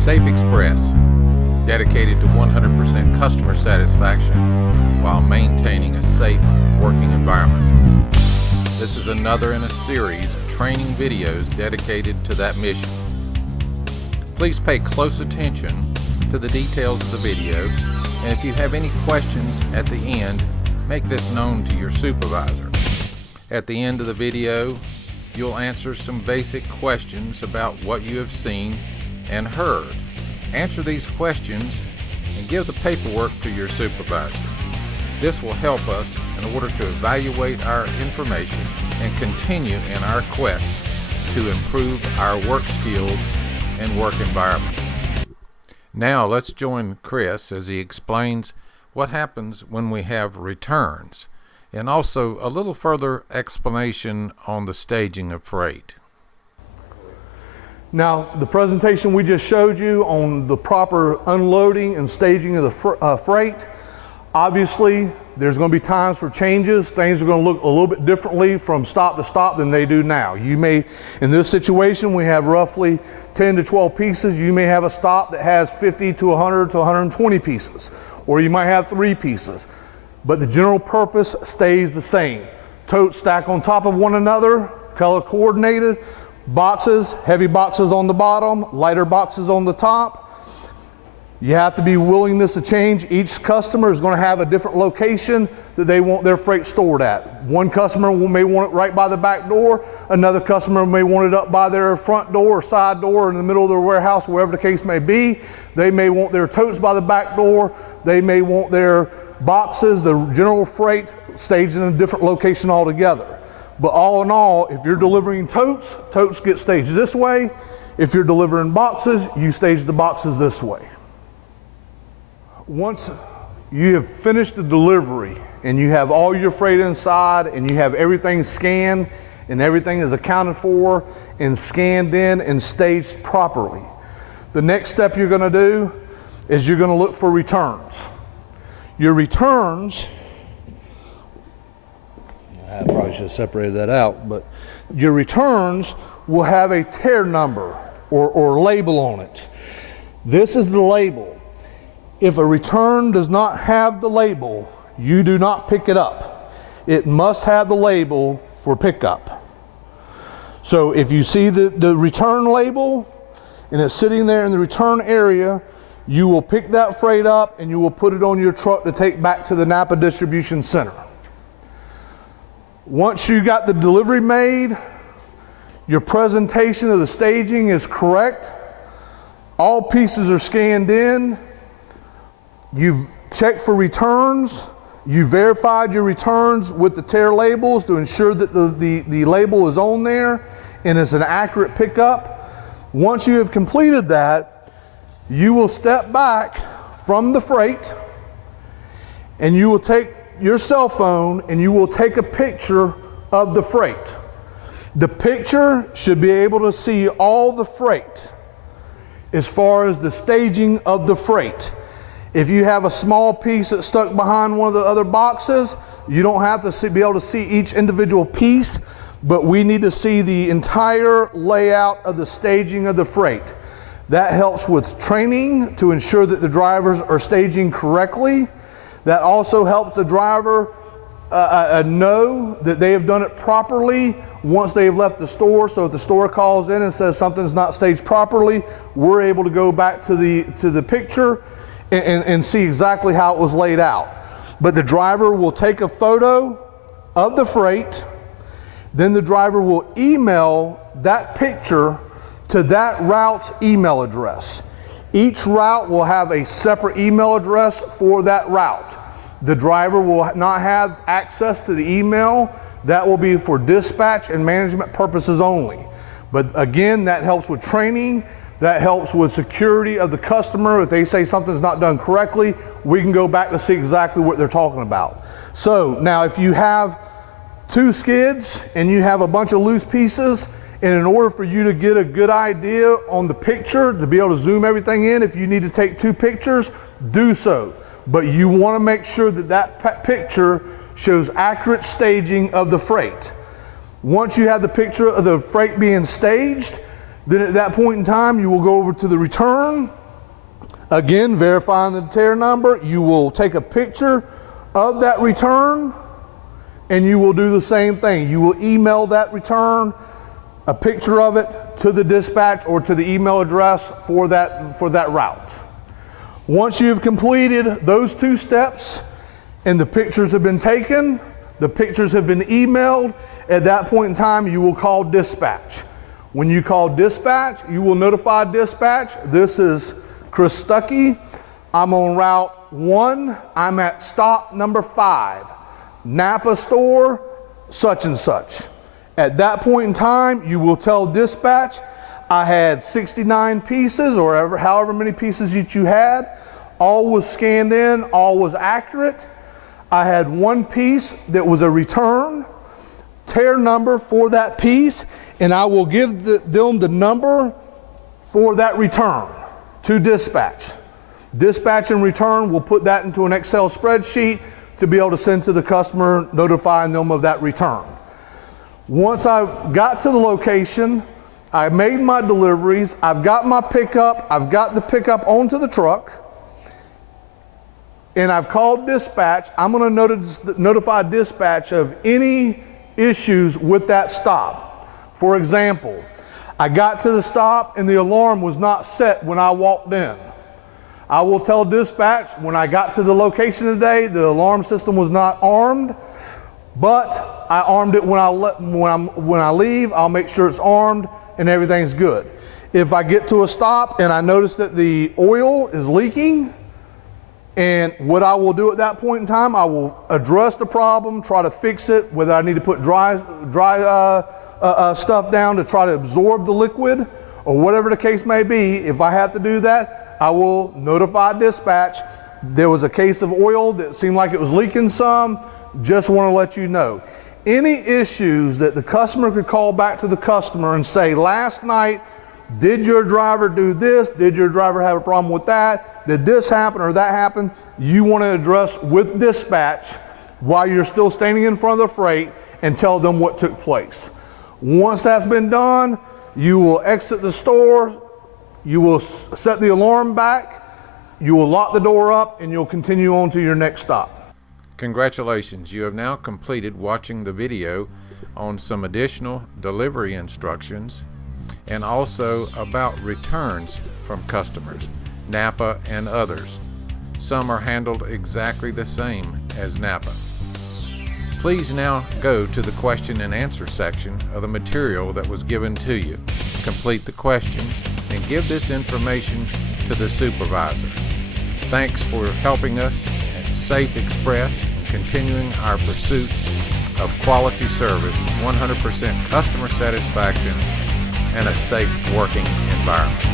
Safe Express, dedicated to 100% customer satisfaction while maintaining a safe working environment. This is another in a series of training videos dedicated to that mission. Please pay close attention to the details of the video, and if you have any questions at the end, make this known to your supervisor. At the end of the video, you'll answer some basic questions about what you have seen and heard. Answer these questions and give the paperwork to your supervisor. This will help us in order to evaluate our information and continue in our quest to improve our work skills and work environment. Now let's join Chris as he explains what happens when we have returns, and also a little further explanation on the staging of freight. Now, the presentation we just showed you on the proper unloading and staging of the freight, obviously there's going to be times for changes. Things are going to look a little bit differently from stop to stop than they do now. You may, in this situation, we have roughly 10 to 12 pieces. You may have a stop that has 50 to 100 to 120 pieces, or you might have 3 pieces. But the general purpose stays the same. Totes stack on top of one another, color coordinated. Boxes, heavy boxes on the bottom, lighter boxes on the top. You have to be willingness to change. Each customer is going to have a different location that they want their freight stored at. One customer may want it right by the back door. Another customer may want it up by their front door or side door in the middle of their warehouse, wherever the case may be. They may want their totes by the back door. They may want their boxes, the general freight, staged in a different location altogether. But all in all, if you're delivering totes, totes get staged this way. If you're delivering boxes, you stage the boxes this way. Once you have finished the delivery and you have all your freight inside and you have everything scanned and everything is accounted for and scanned in and staged properly, the next step you're going to do is you're going to look for returns. Your returns, I probably should have separated that out, but your returns will have a tear number or label on it. This is the label. If a return does not have the label, you do not pick it up. It must have the label for pickup. So if you see the return label and it's sitting there in the return area, you will pick that freight up and you will put it on your truck to take back to the Napa Distribution Center. Once you got the delivery made, your presentation of the staging is correct. All pieces are scanned in. You've checked for returns. You verified your returns with the tear labels to ensure that the label is on there and it's an accurate pickup. Once you have completed that, you will step back from the freight and you will take your cell phone and you will take a picture of the freight. The picture should be able to see all the freight as far as the staging of the freight. If you have a small piece that's stuck behind one of the other boxes, you don't have to be able to see each individual piece, but we need to see the entire layout of the staging of the freight. That helps with training to ensure that the drivers are staging correctly. That also helps the driver know that they have done it properly once they've left the store. So if the store calls in and says something's not staged properly, we're able to go back to the picture and see exactly how it was laid out. But the driver will take a photo of the freight, then the driver will email that picture to that route's email address. Each route will have a separate email address for that route. The driver will not have access to the email. That will be for dispatch and management purposes only. But again, that helps with training. That helps with security of the customer. If they say something's not done correctly, we can go back to see exactly what they're talking about. So now if you have 2 skids and you have a bunch of loose pieces, and in order for you to get a good idea on the picture, to be able to zoom everything in, if you need to take 2 pictures, do so. But you want to make sure that that picture shows accurate staging of the freight. Once you have the picture of the freight being staged, Then at that point in time, you will go over to the return. Again, verifying the tear number. You will take a picture of that return, and you will do the same thing. You will email that return, a picture of it, to the dispatch or to the email address for that route. Once you've completed those 2 steps and the pictures have been taken, the pictures have been emailed, at that point in time you will call dispatch. When you call dispatch, you will notify dispatch, this is Chris Stuckey, I'm on route 1, I'm at stop number 5, Napa store, such and such. At that point in time, you will tell dispatch, I had 69 pieces or however many pieces that you had. All was scanned in, all was accurate. I had 1 piece that was a return, tear number for that piece, and I will give them the number for that return to dispatch. Dispatch and return will put that into an Excel spreadsheet to be able to send to the customer, notifying them of that return. Once I got to the location, I made my deliveries, I've got my pickup, I've got the pickup onto the truck, and I've called dispatch. I'm going to notify dispatch of any issues with that stop. For example, I got to the stop and the alarm was not set when I walked in. I will tell dispatch, when I got to the location today, the alarm system was not armed, but I armed it when I leave. I'll make sure it's armed and everything's good. If I get to a stop and I notice that the oil is leaking, and what I will do at that point in time, I will address the problem, try to fix it, whether I need to put dry stuff down to try to absorb the liquid, or whatever the case may be. If I have to do that, I will notify dispatch. There was a case of oil that seemed like it was leaking some. Just want to let you know. Any issues that the customer could call back to the customer and say, last night, did your driver do this? Did your driver have a problem with that? Did this happen or that happen? You want to address with dispatch while you're still standing in front of the freight and tell them what took place. Once that's been done, you will exit the store, you will set the alarm back, you will lock the door up, and you'll continue on to your next stop. Congratulations, you have now completed watching the video on some additional delivery instructions and also about returns from customers, Napa and others. Some are handled exactly the same as Napa. Please now go to the question and answer section of the material that was given to you. Complete the questions and give this information to the supervisor. Thanks for helping us at Safe Express and continuing our pursuit of quality service, 100% customer satisfaction, and a safe working environment.